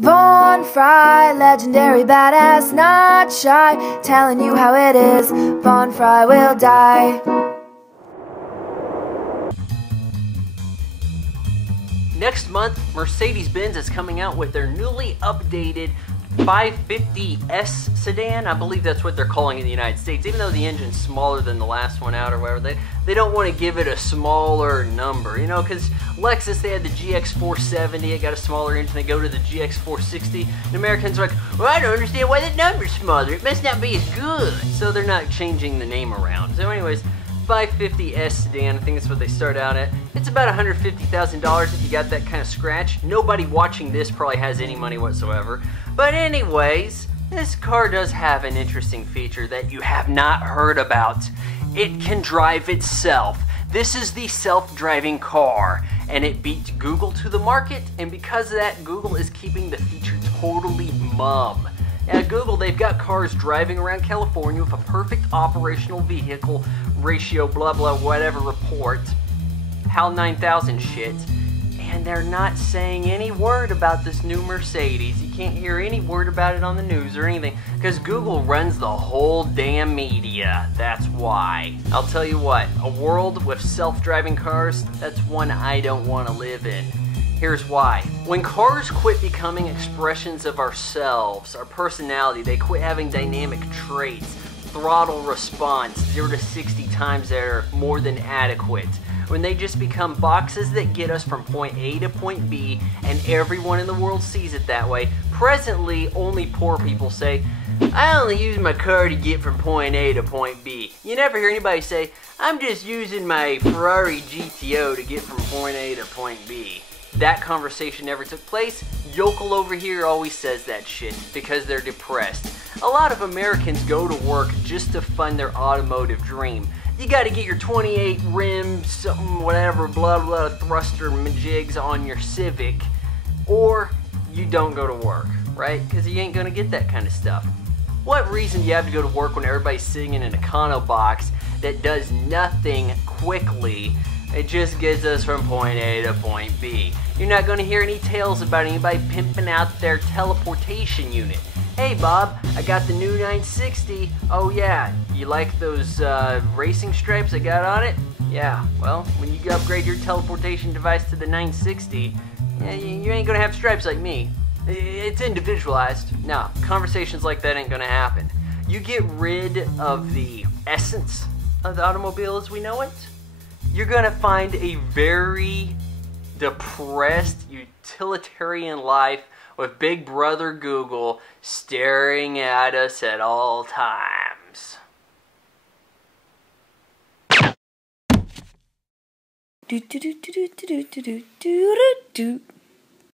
Von Fry, legendary badass, not shy, telling you how it is, Von Fry will die. Next month, Mercedes-Benz is coming out with their newly updated 550S sedan. I believe that's what they're calling it in the United States, even though the engine's smaller than the last one out or whatever. They don't want to give it a smaller number, you know, because Lexus, they had the GX470, it got a smaller engine. They go to the GX460, and Americans are like, well, I don't understand why the number's smaller. It must not be as good. So they're not changing the name around. So anyways, 550S sedan, I think that's what they start out at. It's about $150,000 if you got that kind of scratch. Nobody watching this probably has any money whatsoever. But anyways, this car does have an interesting feature that you have not heard about. It can drive itself. This is the self-driving car, and it beat Google to the market, and because of that, Google is keeping the feature totally mum. At Google, they've got cars driving around California with a perfect operational vehicle ratio, blah blah whatever report, HAL 9000 shit, and they're not saying any word about this new Mercedes. You can't hear any word about it on the news or anything, because Google runs the whole damn media. That's why. I'll tell you what, a world with self-driving cars, that's one I don't want to live in. Here's why. When cars quit becoming expressions of ourselves, our personality, they quit having dynamic traits, throttle response, 0 to 60 times that are more than adequate. When they just become boxes that get us from point A to point B, and everyone in the world sees it that way. Presently, only poor people say, I only use my car to get from point A to point B. You never hear anybody say, I'm just using my Ferrari GTO to get from point A to point B. That conversation never took place. Yokel over here always says that shit because they're depressed. A lot of Americans go to work just to fund their automotive dream. You gotta get your 28 rims, something, whatever, blah blah, thruster jigs on your Civic, or you don't go to work, right? Because you ain't gonna get that kind of stuff. What reason do you have to go to work when everybody's sitting in an econo box that does nothing quickly? It just gets us from point A to point B. You're not going to hear any tales about anybody pimping out their teleportation unit. Hey Bob, I got the new 960. Oh yeah, you like those racing stripes I got on it? Yeah, well, when you upgrade your teleportation device to the 960, yeah, you ain't going to have stripes like me. It's individualized. No, conversations like that ain't going to happen. You get rid of the essence of the automobile as we know it, you're gonna find a very depressed, utilitarian life with Big Brother Google staring at us at all times. Do do do do do do do do do do.